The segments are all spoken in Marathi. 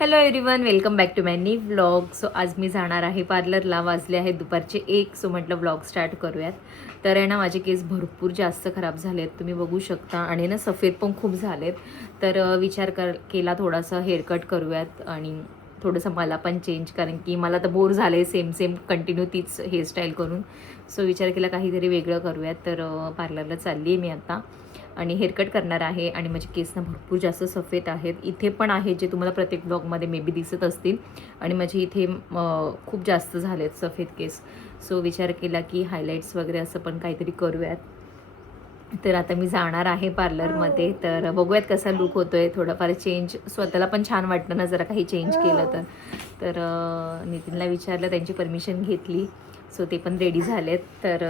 Hello everyone, welcome back to my new vlog. So आज मी जाणार आहे पार्लरला. वाजले आहेत दुपारचे 1. सो म्हटलं व्लॉग स्टार्ट करूयात. तर आहे ना, माझे केस भरपूर जास्त खराब झालेत, तुम्ही बघू शकता. आणि ना सफेद पण खूप झालेत. तर विचार केला थोडासा हेअरकट करूयात आणि थोडंसं मला पण चेंज, कारण की मला तर बोर झाले सेम सेम कंटिन्यू तीच हेअरस्टाईल करून. सो विचार केला काहीतरी वेगळं करूयात. तर पार्लरला चालली आहे मी आता आणि हेअरकट करणार आहे. आणि माझे केस ना भरपूर जास्त सफेद आहेत. इथे पण आहे जे तुम्हाला प्रत्येक ब्लॉगमध्ये मे बी दिसत असतील. आणि माझे इथे खूप जास्त झालेत सफेद केस. सो विचार केला की हायलाईट्स वगैरे असं पण काहीतरी करूयात. तर आता मी जाणार आहे पार्लरमध्ये. तर बघूयात कसा लूक होतोय. थोडाफार चेंज स्वतःला पण छान वाटतं ना जरा काही चेंज केलं तर. तर नितीनला विचारलं, त्यांची परमिशन घेतली. सो ते पण रेडी झालेत. तर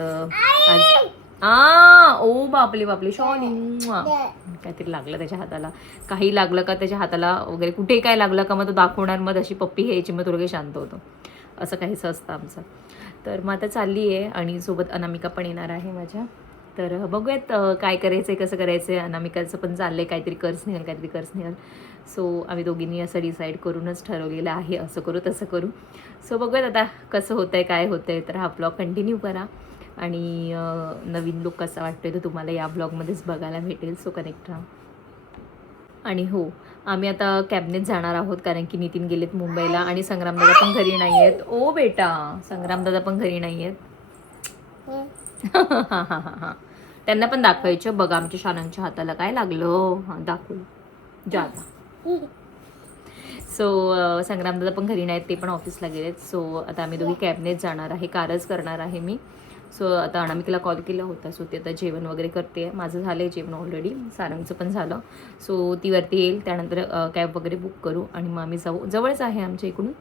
आज ओ बापले बापले शॉनी काहीतरी लागलं त्याच्या हाताला. काही लागलं का त्याच्या हाताला वगैरे, कुठे काय लागलं का मग तो दाखवणार, मग अशी पप्पी घ्यायची, मग थोडं शांत होतो. असं काहीच असतं आमचं. तर मग आता चालली आहे आणि सोबत अनामिका पण येणार आहे माझ्या. तर बघूयात काय करायचं आहे, कसं करायचं आहे. अनामिकाचं पण चाललं आहे काहीतरी कर्स निघाल, काहीतरी कर्स निघाल. सो आम्ही दोघींनी असं डिसाईड करूनच ठरवलेलं आहे, असं करू तसं करू. सो बघूयात आता कसं होतं आहे, काय होतं आहे. तर हा ब्लॉग कंटिन्यू करा आणि नवीन लुक कसा वाटतोय तर तुम्हाला या ब्लॉगमध्येच बघायला भेटेल. सो कनेक्ट राहा. आणि हो, आम्ही आता कॅबनेच जाणार आहोत, कारण की नितीन गेलेत मुंबईला आणि संग्रामदादा पण घरी नाही आहेत. ओ बेटा, संग्रामदादा पण घरी नाही आहेत. हां हां हां हां, त्यांना पण दाखवायचं. बघा आमच्या शानांच्या हाताला काय लागलं. हां दाखवू जाता. सो संग्रामदादा पण घरी नाहीत, ते पण ऑफिसला गेलेत. सो आता आम्ही दोघी कॅबनेच जाणार आहे, कारच करणार आहे मी. सो आता अनामिकेला कॉल केला होता. सो ते आता जेवण वगैरे करते. माझं झालं आहे जेवण ऑलरेडी, सारंगचं पण झालं. सो ती वरती येईल, त्यानंतर कॅब वगैरे बुक करू आणि मग आम्ही जाऊ. जवळच आहे आमच्या इकडून.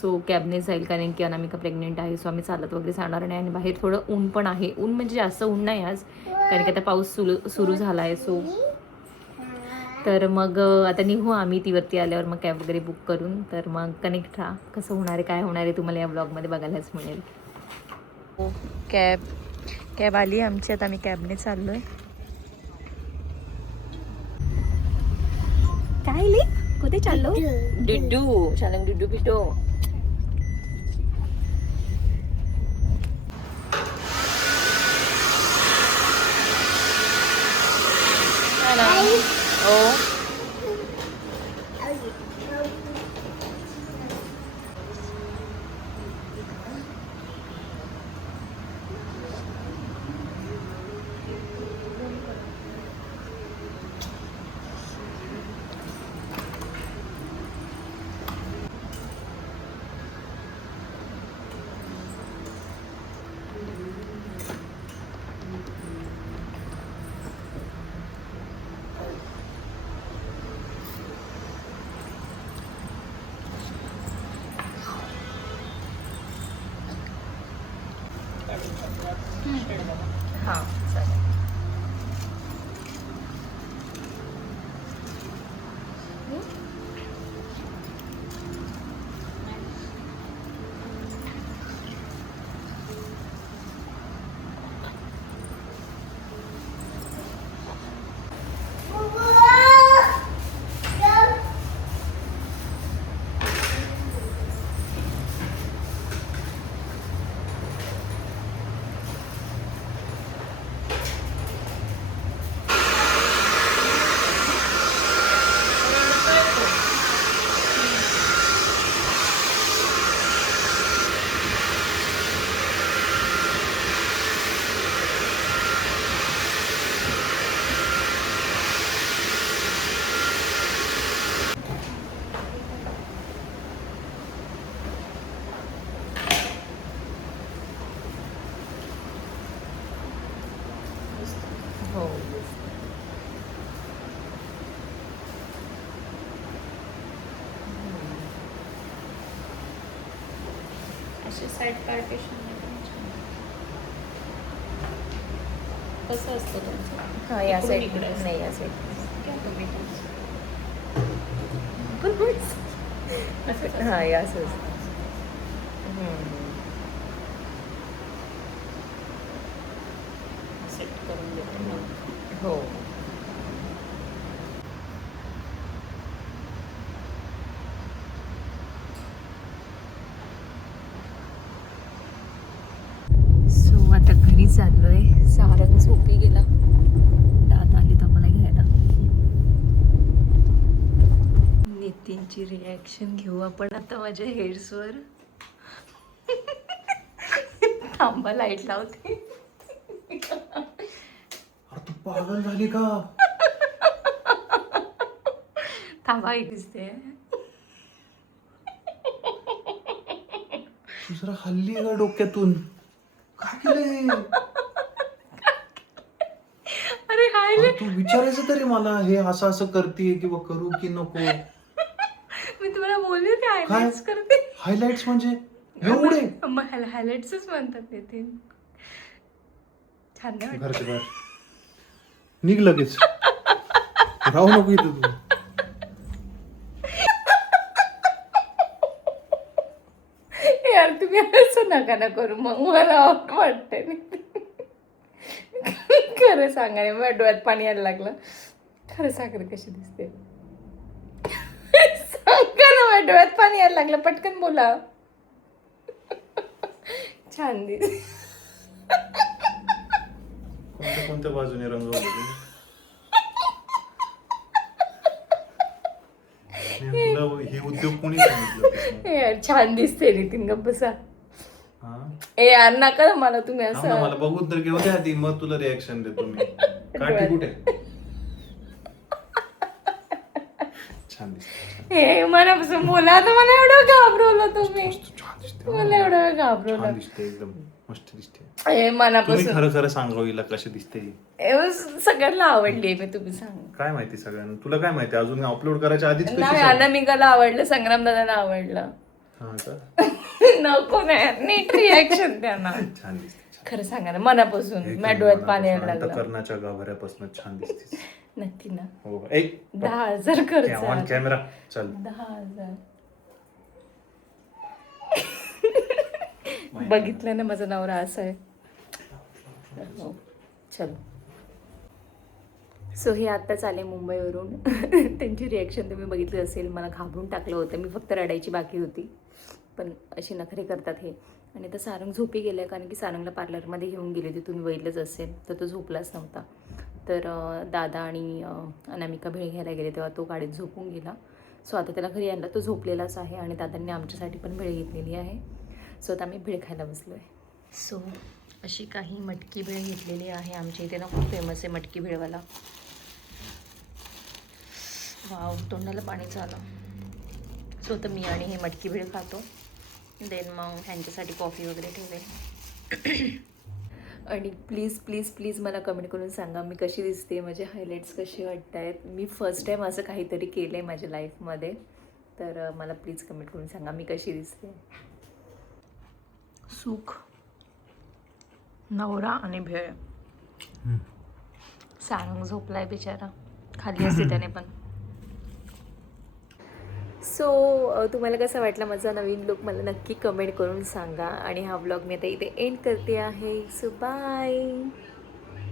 सो कॅबने जाईल, कारण की अनामिका प्रेग्नेंट आहे. सो आम्ही चालत वगैरे जाणार नाही. आणि बाहेर थोडं ऊन पण आहे. ऊन म्हणजे जास्त ऊन नाही आज, कारण की आता पाऊस सुरू झाला आहे. सो तर मग आता निघू आम्ही तीवरती आल्यावर, मग कॅब वगैरे बुक करून. तर मग कनेक्ट राहा, कसं होणार आहे, काय होणार आहे, तुम्हाला या ब्लॉगमध्ये बघायलाच मिळेल. कॅब आली आमची. आता आम्ही कॅबने चाललो आहे. काय लिह, कुठे चाललो? डुडू शालंग, डुडू पिटो. हो हां चालेल. हो असे साईड पार्टिशन कसं असतं तुमचं? हां या साईड नाही, या साईड हां या असं सेट करून देतो. हो हो. घरी चाललोय. सारंग झोपी गेला. दादा आलीत आम्हाला घ्यायला. नितीनची रिॲक्शन घेऊ आपण आता माझ्या हेअर्सवर. थांबा लाईट लावते. तू पागल झाली का? थांबा एक दिसते. तू जरा हल्ली आहे का डोक्यातून? काय केलंय? अरे हाय तू विचारायचं तरी मला, हे असं असं करते किंवा करू की नको? मी तुम्हाला बोलले ते हायलाइट्स करते. हायलाइट्स म्हणजे एवढे? मग हायलाइट्सच म्हणतात नितीन. छान नाही घरच्या बाहेर निघ लगेच. राहू नको इथं तू. यार तुम्ही असं नका ना करू, मग मला आउट वाटतंय. खरं सांगा रे, माझ्या डोळ्यात पाणी यायला लागलं. खरं सांगा रे, कशी दिसते सांगा ना, माझ्या डोळ्यात पाणी यायला लागलं. पटकन बोला. छान दिसते. कोणत्या बाजूने रंगवलं तुला? हे उद्योग कोणी सांगितलं? यार छान दिसते नितीन, गप्प बसा. ए यार नका ना मला तुम्ही असं. मला बघून तर घेऊ दे आधी, मग तुला रिॲक्शन देतो मी. काठी कुठे? छान दिसते. हे मनापासून बोला. आता मला एवढं घाबरवलं तुम्ही. मला एवढं घाबरवलं. एकदम मस्त दिसते. हे मनापासून खरं खरं सांगा हिला कशी दिसते. सगळ्यांना आवडली. मी तुम्ही सांग. काय माहिती सगळ्यांना? तुला काय माहिती? अजून अपलोड करायच्या आधीच नाही, अनामिकाला आवडलं, संग्राम दादाला आवडलं. नको नाही, नीट रिॲक्शन त्यांना. छान दिसते. खरं सांगा ना, मनापासून. माझ्या डोळ्यात पाणी यायला लागलं. करण्याच्या गाभाऱ्यापासून छान दिसते. नक्की ना. हो. एक 10,000 खर्च. कॅमेरा चल. 10,000 बघितलं ना, माझा नवरा असा आहे. हो चलो. सो हे आत्ताच आले मुंबईवरून. त्यांची रिॲक्शन तुम्ही बघितली असेल. मला घाबरून टाकलं होतं. मी फक्त रडायची बाकी होती, पण अशी नखरे करतात हे. आणि आता सारंग झोपी गेलं, कारण की सारंगला पार्लरमध्ये घेऊन गेली होती. तुम्ही बघितलंच असेल. तर तो झोपलाच नव्हता. तर दादा आणि अनामिका भेळ घ्यायला गेले, तेव्हा तो गाडीत झोपून गेला. सो आता त्याला घरी आणलं. तो झोपलेलाच आहे आणि दादांनी आमच्यासाठी पण भेळ घेतलेली आहे. सो आता आम्ही भेळ खायला बसलो आहे. सो अशी काही मटकी भेळ घेतलेली आहे. आमच्या इथे ना खूप फेमस आहे मटकी भेळवाला. वाव, तोंडाला पाणीच आलं. सो तर मी आणि हे मटकी भेळ खातो. देन मग ह्यांच्यासाठी कॉफी वगैरे ठेवेल. आणि प्लीज प्लीज प्लीज मला कमेंट करून सांगा मी कशी दिसते, माझे हायलाईट्स कसे वाटत आहेत. मी फर्स्ट टाईम असं काहीतरी केलं आहे माझ्या लाईफमध्ये. तर मला प्लीज कमेंट करून सांगा मी कशी दिसते. सुख, नवरा आणि भेळ. सारंग झोपलाय बिचारा, खाली असते त्याने पण. सो तुम्हाला कसा वाटला माझा नवीन लुक मला नक्की कमेंट करून सांगा. आणि हा व्लॉग मी आता इथे एंड करते आहे. So bye.